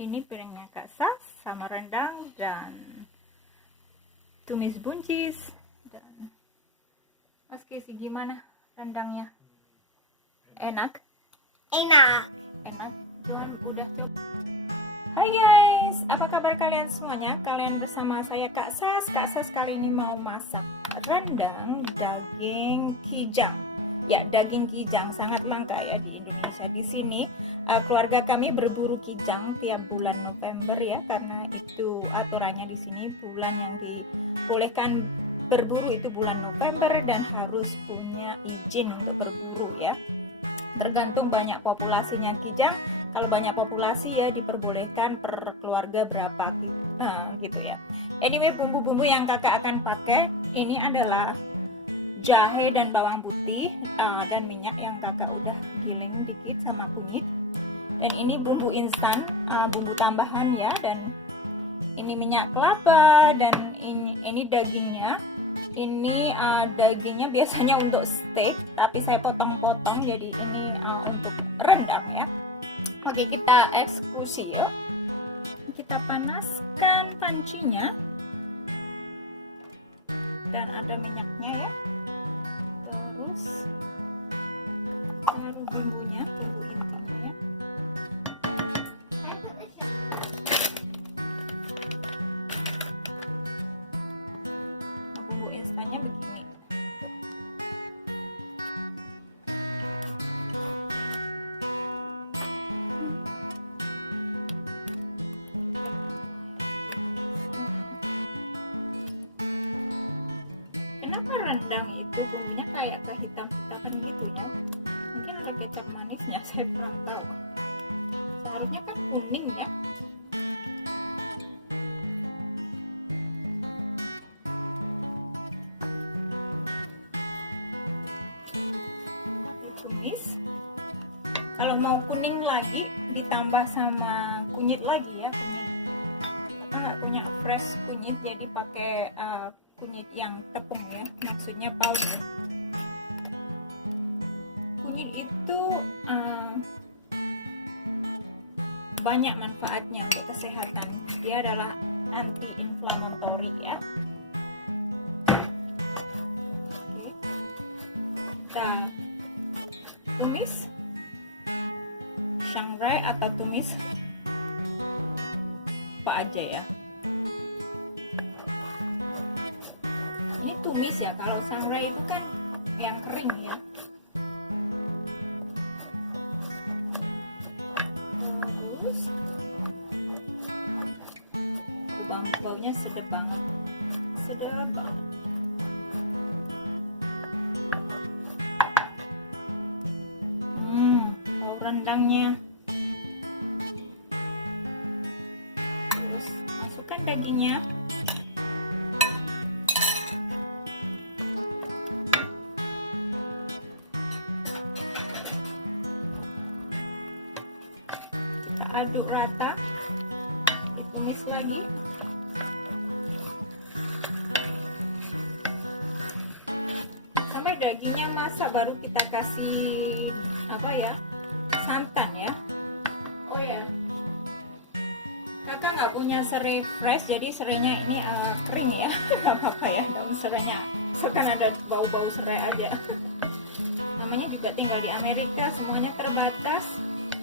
Ini piringnya Kak Sas sama rendang dan tumis buncis. Dan Mas Kesi, gimana rendangnya? Enak? Enak. Johan udah coba. Hai guys, apa kabar kalian semuanya? Kalian bersama saya Kak Sas. Kak Sas kali ini mau masak rendang daging kijang. Ya, daging kijang sangat langka ya di Indonesia. Di sini keluarga kami berburu kijang tiap bulan November ya, karena itu aturannya di sini. Bulan yang dibolehkan berburu itu bulan November dan harus punya izin untuk berburu ya. Tergantung banyak populasinya kijang. Kalau banyak populasi ya diperbolehkan per keluarga berapa gitu ya. Anyway, bumbu-bumbu yang kakak akan pakai ini adalah jahe dan bawang putih dan minyak yang kakak udah giling dikit sama kunyit. Dan ini bumbu instan, bumbu tambahan ya. Dan ini minyak kelapa dan ini dagingnya. Ini dagingnya biasanya untuk steak, tapi saya potong-potong jadi ini untuk rendang ya. Oke, kita eksekusi yuk. Kita panaskan pancinya. Dan ada minyaknya ya. Terus taruh bumbunya, bumbu intinya ya. Nah, bumbu instannya begini. Kenapa rendang itu bumbunya kayak kehitam-hitaman gitu ya? Mungkin ada kecap manisnya, saya kurang tahu. Seharusnya kan kuning ya. Ditumis. Kalau mau kuning lagi ditambah sama kunyit lagi ya, kunyit. Kita nggak punya fresh kunyit, jadi pakai kunyit yang tepung ya, maksudnya powder. Kunyit itu banyak manfaatnya untuk kesehatan. Dia adalah anti-inflammatory ya. Oke. Kita tumis sangrai atau tumis apa aja ya. Ini tumis ya, kalau sangrai itu kan yang kering ya. Terus baunya sedap banget, sedap banget. Bau rendangnya. Terus masukkan dagingnya. Kita aduk rata, ditumis lagi. Sampai dagingnya masak baru kita kasih santan ya. Oh ya, kakak nggak punya serai fresh, jadi serainya ini kering ya. Nggak apa-apa ya, daun serainya sekarang ada bau-bau serai aja. Namanya juga tinggal di Amerika, semuanya terbatas.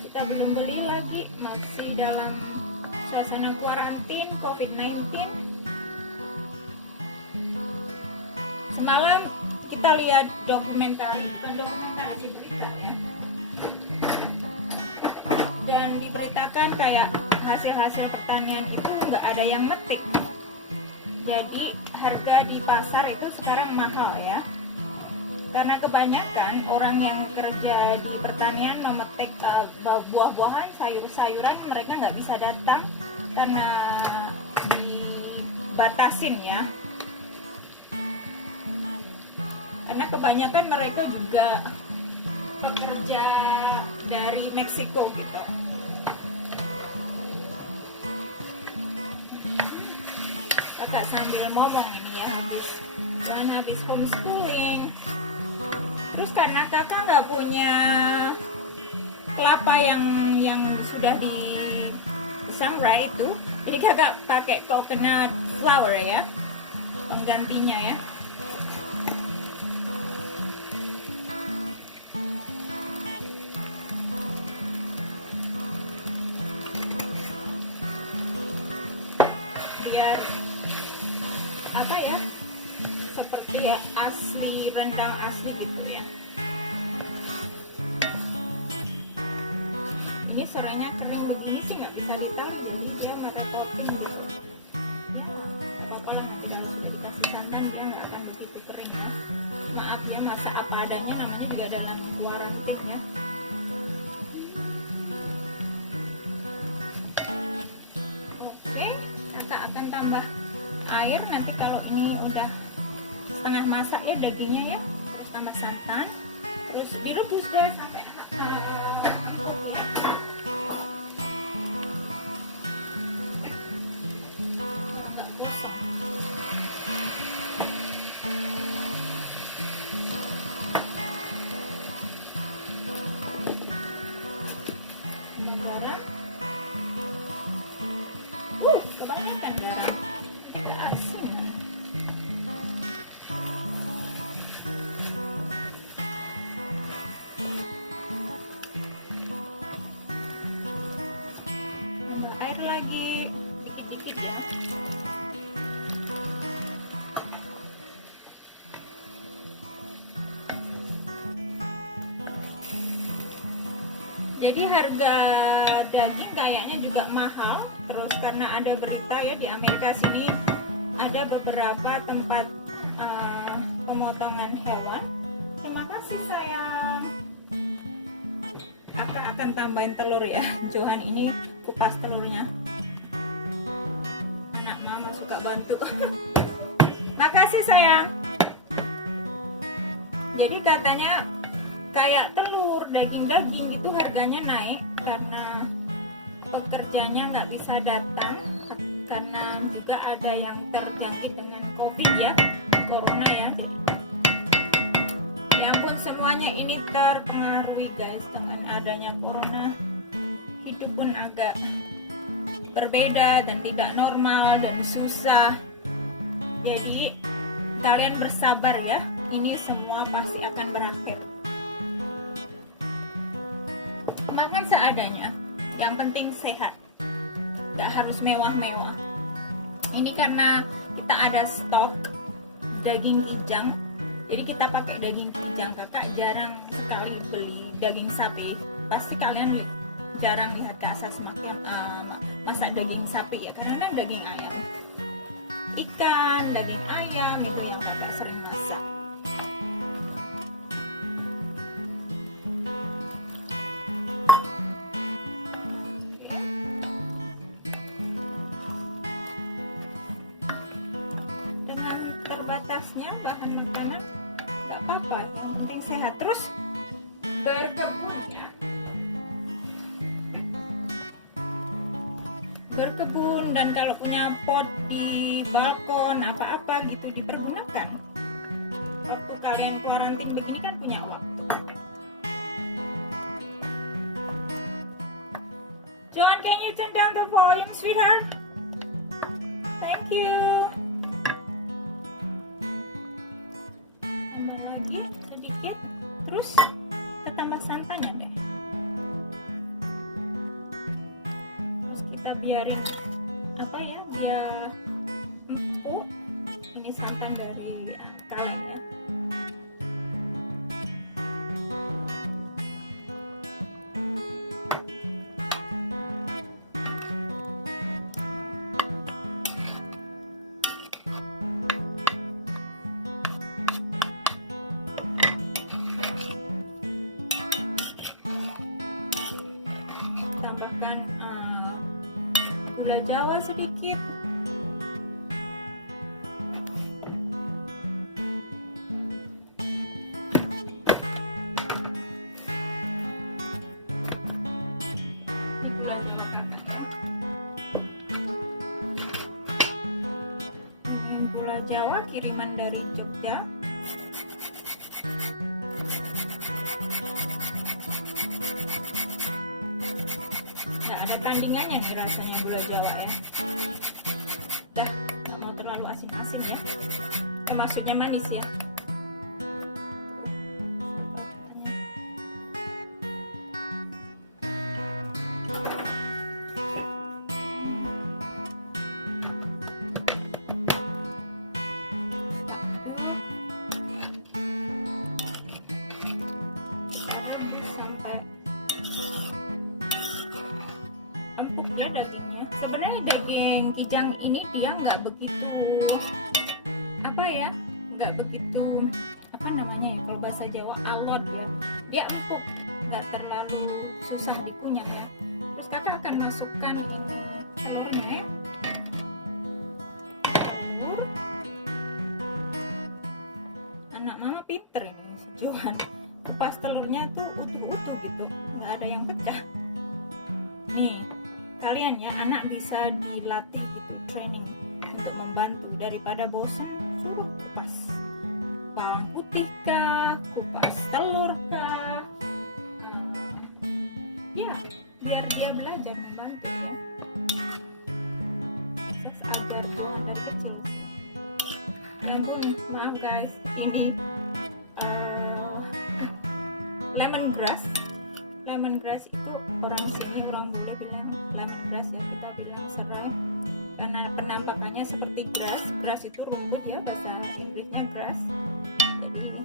Kita belum beli lagi, masih dalam suasana kuarantin COVID-19. Semalam kita lihat bukan dokumenter sih, berita ya. Dan diberitakan kayak hasil-hasil pertanian itu nggak ada yang metik. Jadi harga di pasar itu sekarang mahal ya. Karena kebanyakan orang yang kerja di pertanian memetik buah-buahan, sayur-sayuran, mereka nggak bisa datang karena dibatasin ya. Karena kebanyakan mereka juga pekerja dari Meksiko gitu. Kakak sambil ngomong ini ya, habis homeschooling. Terus karena kakak nggak punya kelapa yang sudah sangrai itu. Jadi kakak pakai coconut flour ya, penggantinya ya. Biar apa ya, seperti ya asli, rendang asli gitu ya. Ini sorenya kering begini sih nggak bisa ditali, jadi dia merepotin gitu ya. Nggak apa-apa lah, nanti kalau sudah dikasih santan dia nggak akan begitu kering ya. Maaf ya, masak apa adanya, namanya juga dalam kuarantin ya. Oke, kakak akan tambah air nanti kalau ini udah setengah masak ya dagingnya ya. Terus tambah santan, terus direbus deh sampai empuk ya. Biar nggak gosong. Tambah garam. Kebanyakan garam, nanti keasinan. Tambah air lagi dikit-dikit ya. Jadi harga daging kayaknya juga mahal. Terus karena ada berita ya di Amerika sini ada beberapa tempat pemotongan hewan. Terima kasih sayang. Kakak akan tambahin telur ya. Johan ini kupas telurnya. Anak mama suka bantu. Makasih sayang. Jadi katanya kayak telur, daging-daging gitu harganya naik karena pekerjanya nggak bisa datang, karena juga ada yang terjangkit dengan COVID ya, corona ya. Jadi ya ampun, semuanya ini terpengaruhi guys dengan adanya corona. Hidup pun agak berbeda dan tidak normal dan susah. Jadi kalian bersabar ya, ini semua pasti akan berakhir. Makan seadanya, yang penting sehat, gak harus mewah-mewah. Ini karena kita ada stok daging kijang, jadi kita pakai daging kijang. Kakak jarang sekali beli daging sapi, pasti kalian jarang lihat Kak Asas masak daging sapi ya, kadang-kadang daging ayam, ikan, daging ayam itu yang kakak sering masak. Dengan terbatasnya bahan makanan nggak apa-apa, yang penting sehat. Terus berkebun ya, berkebun, dan kalau punya pot di balkon apa-apa gitu dipergunakan. Waktu kalian kuarantin begini kan punya waktu. John, can you turn down the volume, sweetheart? Thank you. Tambah lagi sedikit, terus kita tambah santannya deh. Terus kita biarin apa ya, biar empuk. Ini santan dari kaleng ya. Tambahkan gula Jawa sedikit. Ini gula Jawa kakak ya. Ini gula Jawa kiriman dari Jogja. Nggak ada tandingannya nih rasanya gula Jawa ya. Dah, nggak mau terlalu asin-asin ya. Maksudnya manis ya. Kita rebus sampai empuk ya dagingnya. Sebenarnya daging kijang ini dia nggak begitu nggak begitu kalau bahasa Jawa alot ya. Dia empuk, nggak terlalu susah dikunyah ya. Terus kakak akan masukkan ini telurnya ya. Telur. Anak mama pinter ini si Johan, kupas telurnya tuh utuh-utuh gitu, nggak ada yang pecah. Nih kalian ya, anak bisa dilatih gitu, training untuk membantu. Daripada bosen suruh kupas bawang putih kah, kupas telur kah, ya biar dia belajar membantu ya. Terus ajar Johan dari kecil sih. Ya ampun, maaf guys, ini lemongrass itu orang sini, orang bule bilang lemongrass ya, kita bilang serai karena penampakannya seperti grass itu rumput ya, bahasa Inggrisnya grass, jadi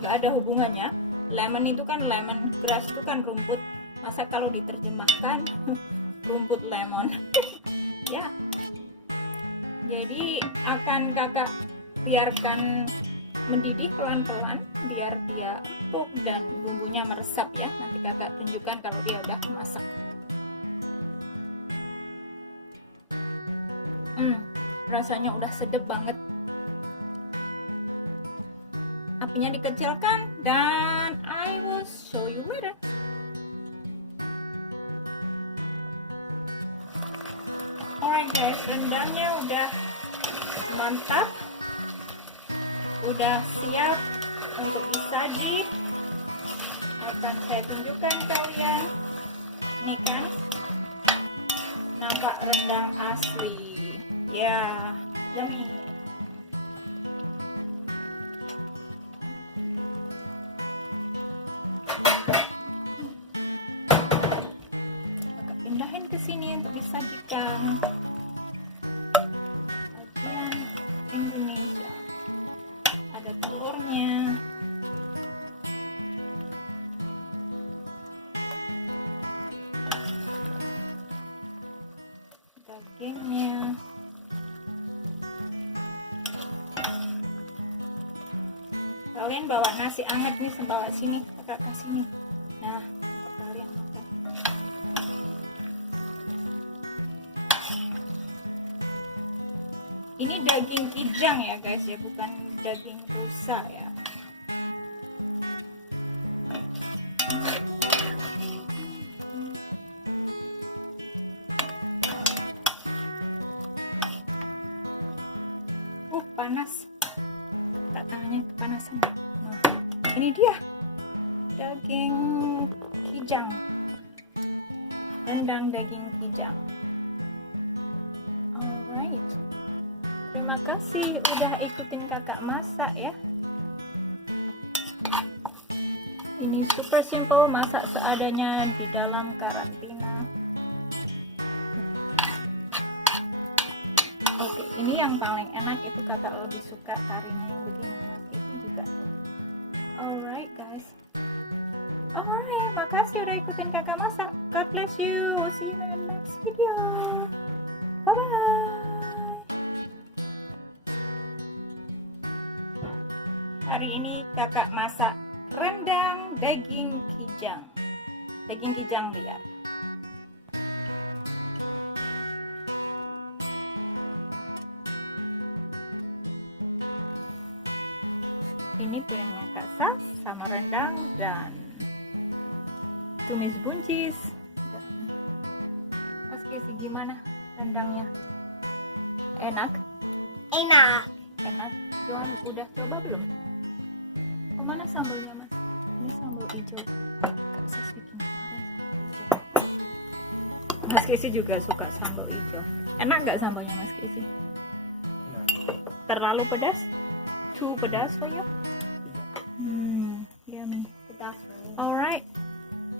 nggak ada hubungannya. Lemon itu kan lemon, grass itu kan rumput, masa kalau diterjemahkan rumput lemon ya. Jadi akan kakak biarkan mendidih pelan-pelan biar dia empuk dan bumbunya meresap ya. Nanti kakak tunjukkan kalau dia udah masak. Rasanya udah sedap banget. Apinya dikecilkan dan I will show you later. Alright guys, rendangnya udah mantap, udah siap untuk disaji. Akan saya tunjukkan kalian. Ini kan nampak rendang asli ya, yummy. Agak pindahin ke sini untuk disajikan. Sajian Indonesia, ada telurnya, dagingnya, kalian bawa nasi anget nih, bawa sini, kakak kasih nih. Nah, kalian makan. Ini daging kijang ya guys ya, bukan daging rusa ya. Panas, tak tangannya kepanasan. Nah, ini dia daging kijang, rendang daging kijang. Alright, terima kasih udah ikutin kakak masak ya. Ini super simple, masak seadanya di dalam karantina. Oke, ini yang paling enak itu kakak lebih suka karinya yang begini, mas itu juga. Alright guys, alright, makasih udah ikutin kakak masak. God bless you, we'll see you in the next video. Bye bye. Hari ini kakak masak rendang daging kijang liar. Ini piringnya Kak Sas sama rendang dan tumis buncis. Mas Kesi, gimana rendangnya? Enak? Enak. Enak. Johan udah coba belum? Oh, mana sambalnya mas? Ini sambal hijau. Kak Sas bikin kemarin sambal hijau. Mas Casey juga suka sambal hijau. Enak nggak sambalnya Mas Casey? Enak. Terlalu pedas? Too pedas for you? Tidak. Yummy. Pedas for me. Alright,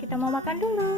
kita mau makan dulu.